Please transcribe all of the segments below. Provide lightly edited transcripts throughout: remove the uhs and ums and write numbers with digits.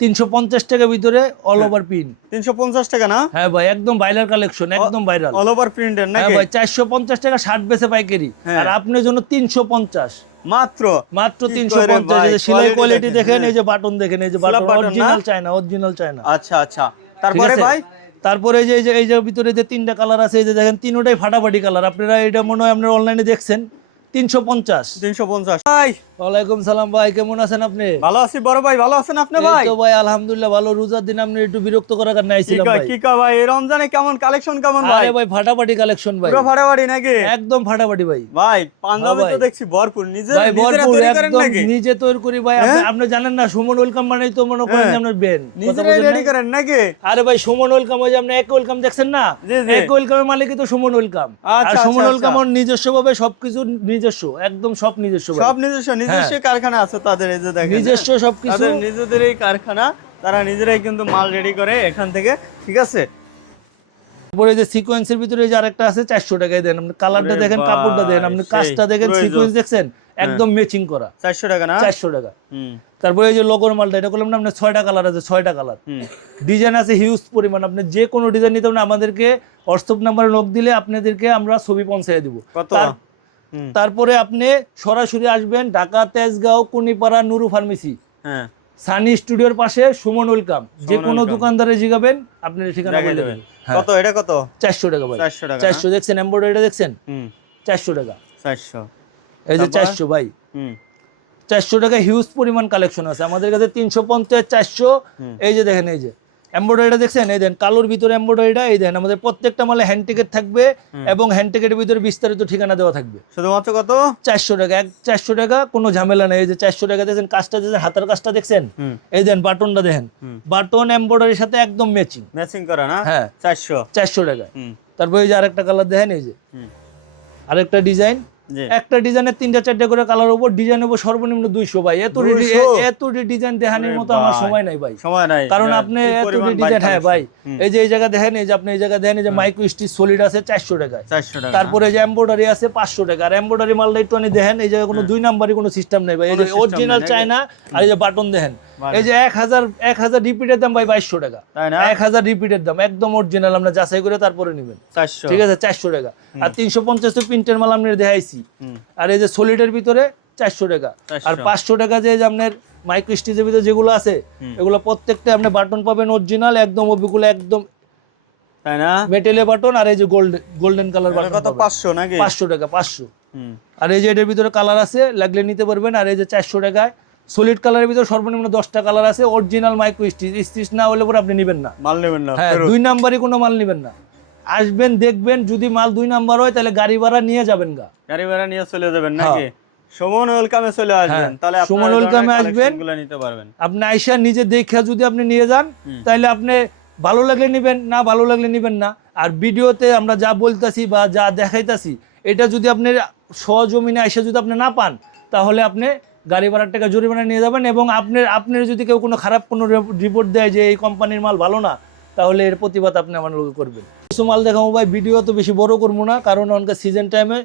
350 টাকার ভিতরে all over print. 350 টাকা না? হ্যাঁ ভাই, একদম ভাইরাল কালেকশন, একদম ভাইরাল অল ওভার প্রিন্টের নাকি? হ্যাঁ ভাই, 450 টাকা শার্ট বেচে পাইকারি, আর আপনার জন্য 350 মাত্র 350। এই যে সেলাই কোয়ালিটি দেখেন, এই যে বাটন দেখেন, এই যে বাটন অরিজিনাল চায়না। আচ্ছা আচ্ছা, তারপরে ভাই? তারপরে এই যে ভিতরে যে 3টা কালার আছে, এই যে দেখেন তিনটাই ফাটাফাটি কালার। আপনারা এটা মনে হয় আপনারা অনলাইনে দেখছেন। 350 ভাই। ওয়ালাইকুম সালাম ভাই, কেমন আছেন আপনি? ভালো আছি বড় ভাই, ভালো আছেন আপনি ভাই? এই তো ভাই আলহামদুলিল্লাহ ভালো। রোজার দিন আপনি একটু বিরক্ত করার কারণে আইছিলাম ভাই। কি কয় ভাই, এই রমজানে কেমন কালেকশন কেমন ভাই? আরে ভাই ফাটাফাটি কালেকশন ভাই, পুরো ফাটাফাটি নাকি? একদম ফাটাফাটি ভাই। ভাই পাঞ্জাবি তো দেখছি ভরপুর, নিজেরা তৈরি করেন নাকি? নিজে তৈরি করি ভাই। আপনি জানেন না, সুমন ওয়েলকাম মানেই তো মনে করেন যে আপনার ব্র্যান্ড, নিজেরা রেডি করেন নাকি? আরে ভাই সুমন ওয়েলকাম, ওই যে আপনি এক ওয়েলকাম দেখছেন না, এক ওয়েলকামের মালিকই তো সুমন ওয়েলকাম। আর সুমন ওয়েলকাম নিজস্ব ভাবে সবকিছু নিজস্ব, একদম সব নিজস্ব, নিজস্ব কারখানা আছে তাদের। এই যে দেখেন নিজস্ব সবকিছু, তাদের নিজেদেরই কারখানা, তারা নিজেরাই কিন্তু মাল রেডি করে এখান থেকে, ঠিক আছে। তারপরে যে সিকোয়েন্সের ভিতরে যে আরেকটা আছে 400 টাকায় দেন। আপনি কালারটা দেখেন, কাপড়টা দেখেন, আপনি কাজটা দেখেন, সিকোয়েন্স দেখছেন, একদম ম্যাচিং করা। 400 টাকা না? 400 টাকা। তারপরে এই যে লোগোর মালটা, এটা করলাম না, আপনার 6টা কালার আছে, 6টা কালার, ডিজাইন আছে হিউজ পরিমাণ। আপনি যে কোনো ডিজাইন নিতে পারেন, আমাদেরকে হোয়াটসঅ্যাপ নাম্বারে নক দিলে আপনাদেরকে আমরা ছবি পৌঁছে দিব। তারপরে আপনি সরাসরি আসবেন ঢাকা তেজগাঁও কুনিপাড়া নুরু ফার্মেসি, সানি স্টুডিওর পাশে সুমন ওয়েলকাম। যে কোনো দোকানদারে জিগাবেন, আপনার ঠিকানা বলে দেবেন। কত এটা? কত? 400 টাকা ভাই। 400 দেখছেন, এমব্রয়ডারিটা দেখছেন, 400 টাকা। 400, এই যে 400 ভাই, 400 টাকা হিউজ পরিমাণ কালেকশন আছে আমাদের কাছে। 350, 400। এই যে দেখেন, এই যে এমব্রয়ডারিটা দেখছেন, এই দেন কালোর ভিতরে এমব্রয়ডারিটা, এই দেন আমাদের প্রত্যেকটা মালে হ্যান্ড টিকেট থাকবে, এবং হ্যান্ড টিকেটের ভিতরে বিস্তারিত ঠিকানা দেওয়া থাকবে। শুধুমাত্র কত? 400 টাকা। 400 টাকা, কোনো ঝামেলা নেই। এই যে 400 টাকা দেখছেন, কাজটা দেখছেন, হাতের কাজটা দেখছেন, এই দেন বাটনটা দেখেন, বাটন এমব্রয়ডারির সাথে একদম ম্যাচিং করা না? হ্যাঁ, 400 টাকা। তারপর এই যে আরেকটা কালার দেখেন, এই যে আরেকটা ডিজাইন, একটা ডিজাইনের 3টা-4টা করে কালার উপর ডিজাইন হবে সর্বনিম্ন 200 ভাই। এত ডিজাইন দেখানোর মতো আমার সময় নাই ভাই, কারণ আপনি এত ডিজাইন। হ্যাঁ ভাই, এই যে এই জায়গা দেখেন, এই যে আপনি এই জায়গা দেখেন, এই যে মাইক্রো স্টিচ সলিড আছে 400 টাকায়। তারপরে যে এমব্রয়ডারি আছে 500 টাকা। আর এমব্রয়ডারি মালটা একটু আনি দেখেন, এই জায়গায় কোনো 2 নাম্বারই কোনো সিস্টেম নেই ভাই। এই যে অরিজিনাল চায়না। আর এই যে বাটন দেখেন, এই যে 1000 রিপিটের দাম ভাই 2200 টাকা। 1000 রিপিটের দাম একদম অরিজিনাল, আমরা যাচাই করে তারপরে নেবেন, ঠিক আছে? 400 টাকা। আর 350 প্রিন্টের মাল আমরা দেখাইছি। আর এই যে সলিডের ভিতরে 400 টাকা। আর 500 টাকা যে আপনার মাইক্রো স্টিচের ভিতরে যেগুলো আছে, এগুলো প্রত্যেকটা আপনি বাটন পাবেন অরিজিনাল, একদম ওগুলো একদম, তাই না? মেটালে বাটন। আর এই যে গোল্ডেন কালার বাটন কত? 500 নাকি? 500 টাকা, 500। আর এই যে এটার ভিতরে কালার আছে, লাগলে নিতে পারবেন। আর এই যে 400 টাকায় সলিড কালারের ভিতরে সর্বনিম্ন 10টা কালার আছে, অরিজিনাল মাইক্রো স্টিচ না হলে পরে আপনি নেবেন না, মাল নেবেন না। হ্যাঁ, 2 নাম্বারই কোনো মাল নেবেন না। আসবেন, দেখবেন, যদি মাল 2 নাম্বার হয় তাহলে গাড়ি ভাড়া নিয়ে যাবেন, গাড়ি ভাড়া নিয়ে চলে যাবেন নাকি? সুমন ওয়েলকামে চলে আসবেন, তাহলে আপনি সুমন ওয়েলকামে আসবেন, এগুলো নিতে পারবেন। আপনি আয়শা নিজে দেখে যদি আপনি নিয়ে যান, তাহলে আপনি ভালো লাগলে নেবেন, না ভালো লাগলে নেবেন না। আর ভিডিওতে আমরা যা বলতাছি বা যা দেখাইতাছি, এটা যদি আপনি সহজমিনে আয়শা যদি আপনি না পান, তাহলে আপনি গাড়ি ভাড়ার টাকা জরিমানা নিয়ে যাবেন। এবং আপনার যদি কেউ কোনো খারাপ কোনো রিপোর্ট দেয় যে এই কোম্পানির মাল ভালো না, তাহলে এর প্রতিবাদ আপনি আমার লোক করবেন। কিছু মাল দেখাবো ভাই, ভিডিও তো বেশি বড় করবো না, কারণ অনেক সিজন টাইমে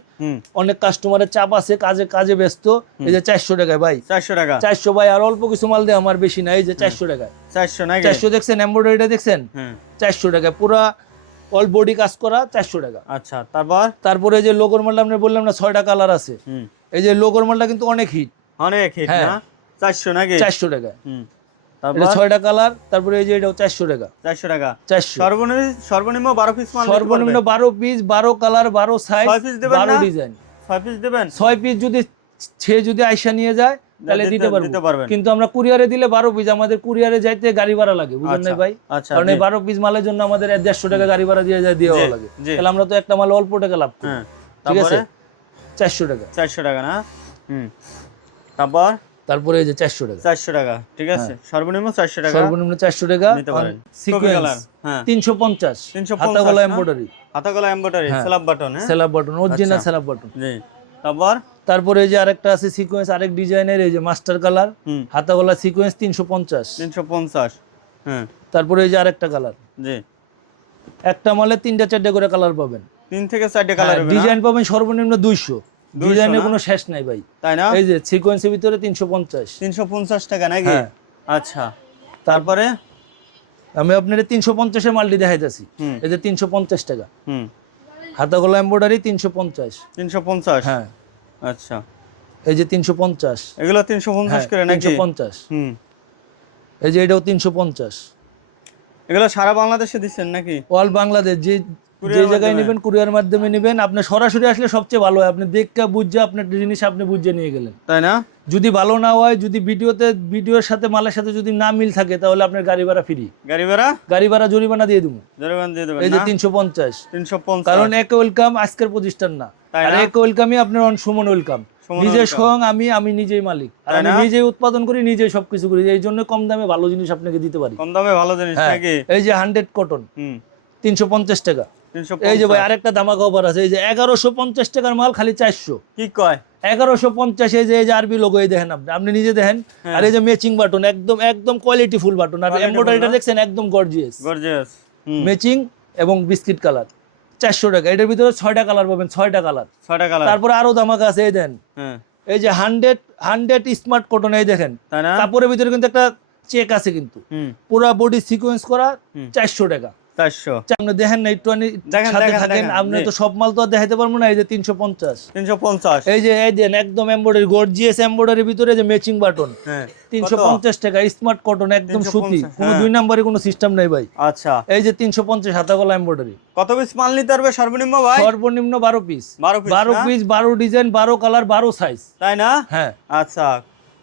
অনেক কাস্টমারের চাপ আছে, কাজে ব্যস্ত। এই যে 400 টাকায় ভাই, 400 টাকা, 400 ভাই। আর অল্প কিছু মাল দেয় আমার, বেশি না। এই যে 400 টাকায়, 400 দেখছেন, এমব্রয়ডারিটা দেখছেন, 400 টাকায় পুরা অল বডি কাজ করা, 400 টাকা। আচ্ছা, তারপরে যে লোগোর মালটা আমরা বললাম না, 6টা কালার আছে। এই যে লোগোর মালটা কিন্তু অনেক হিট না? 400 নাকি? 400 টাকা। তারপরে 6টা কালার। তারপরে এই যে এটাও 400 টাকা। 400 টাকা, 400। সর্বনিম্ন 12 পিস মাল, সর্বনিম্ন 12 piece, 12 colour, 12 size, 12 design. 6 piece দেবেন? 6 পিস যদি আয়শা নিয়ে যায় তাহলে দিতে পারবো, কিন্তু আমরা কুরিয়ারে দিলে 12 পিস, আমাদের কুরিয়ারে যাইতে গাড়ি ভাড়া লাগে, বুঝলেন না ভাই? কারণ এই 12 পিস মালের জন্য আমাদের 150 টাকা গাড়ি ভাড়া দেওয়া লাগে, তাহলে আমরা তো একটা মাল অল্প টাকা লাভ করি, ঠিক আছে? 400 টাকা, 400 টাকা না? তারপরে এই যে 400 টাকা, 400 টাকা, ঠিক আছে? সর্বনিম্ন 400 টাকা, সর্বনিম্ন 400 টাকা নিতে পারেন। সিকোয়েন্স 350, হাতাগলা embroidery, slab button, slab button, original slab button. জি। তারপরে এই যে আরেকটা আছে সিকোয়েন্স, আরেক ডিজাইনের, এই যে মাস্টার কালার, হাতাগলা সিকোয়েন্স 350। হ্যাঁ। তারপরে এই যে আরেকটা কালার, জি, একটা মালে 3টা-4টা করে কালার পাবেন, 3 থেকে 4টা কালার হবে। ডিজাইন পাবেন সর্বনিম্ন 200, ডিজাইনে কোনো শেষ নাই ভাই, তাই না? এই যে সিকোয়েন্সের ভিতরে 350 টাকা নাকি? আচ্ছা, তারপরে আমি আপনার 350-এর মালটি দেখাইতেছি। হুম। এই যে 350 টাকা, হুম, হাতা গলা এমব্রয়ডারি 350। 350। হ্যাঁ, আচ্ছা, এই যে 350। এগুলো 350 করে নাকি? 350। হুম, এই যে এটাও 350। এগুলো সারা বাংলাদেশে দিচ্ছেন নাকি? অল বাংলাদেশ, যে কুরিয়ার জায়গায় মাধ্যমে? নেবেন কুরিয়ার মাধ্যমে নেবেন। আপনি সরাসরি আসলে সবচেয়ে ভালো হয়, আপনি দেখে বুঝে আপনার জিনিস আপনি বুঝে নিয়ে গেলেন। তাই না? যদি ভালো না হয়, যদি ভিডিওর সাথে মালের সাথে যদি না মিল থাকে, তাহলে আপনার গাড়ি ভাড়া ফ্রি, গাড়ি ভাড়া গাড়ি ভাড়া জরিমানা দিয়ে দেবো। জরিমানা দিয়ে দেবেন এই যে না? 350। 350। কারণ এক ওয়েলকাম আজকের প্রতিষ্ঠান না, তাই আর না? এক ওয়েলকামই আপনার সুমন ওয়েলকাম। সুমন নিজের welcome। স্বয়ং আমি নিজেই মালিক, আর তাই আমি না? নিজেই উৎপাদন করি, নিজেই সবকিছু করি, এই জন্য কম দামে ভালো জিনিস আপনাকে দিতে পারি। কম দামে ভালো জিনিস হ্যাঁ, নাকি? এই যে 100 কটন হুম, 350 টাকা। 350। এই যে ভাই আরেকটা ধামাকা অফার আছে, এই যে 1150 টাকার মাল খালি 400। কি কয়? 1150। এই যে আরবি লোগো, এই দেখেন আপনি নিজে দেখেন। হ্যাঁ। আর এই যে ম্যাচিং বাটন, একদম একদম কোয়ালিটি ফুল বাটন, আর Quality এমব্রয়ডারিটা full না? দেখছেন একদম গর্জিয়াস, গর্জিয়াস। হুম, ম্যাচিং এবং বিস্কিট কালার। 400 টাকা। এটার ভিতরে 6টা কালার পাবেন, 6টা কালার। 6টা কালার। তারপরে আরো ধামাকা আছে, এই দেন হ্যাঁ, এই যে 100 স্মার্ট কটন, এই দেখেন তাই না? কাপড়ের ভিতরে কিন্তু একটা চেক আছে, কিন্তু হুম, পুরো বডি সিকোয়েন্স করা। হুম। 400 টাকা। 400। আপনি দেখেন না, একটু দেখেন, সাথে দেখেন, থাকেন, দেখেন, আপনি জি। তো সব মাল তো আর দেখাইতে পারবো না। এই যে 350। 350। এই যে এই দেন একদম এমব্রয়ডারি, গর্জিয়াস এমব্রয়ডারির ভিতরে যে ম্যাচিং বাটন। হ্যাঁ, 350 টাকা স্মার্ট কটন, একদম 350, সুতি, কোনো হ্যাঁ। 2 নম্বরে কোনো সিস্টেম নাই ভাই। আচ্ছা, এই যে 350 হাতা গলা এমব্রয়ডারি, কত পিস মাল নিতে পারবে সর্বনিম্ন ভাই? সর্বনিম্ন 12 পিস। 12 পিস 12 না? Piece, 12 design, 12 colour, 12 size. তাই না? হ্যাঁ, আচ্ছা,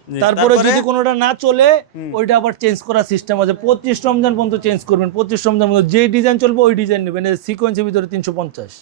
জি, তারপরে যদি কোনোটা না চলে, হুম। ওইটা আবার চেঞ্জ করার সিস্টেম আছে। 25 রমজান পর্যন্ত চেঞ্জ করবেন, 25 রমজান পর্যন্ত যে ডিজাইন চলবে ওই ডিজাইন নেবেন। সিকোয়েন্সের ভিতরে 350।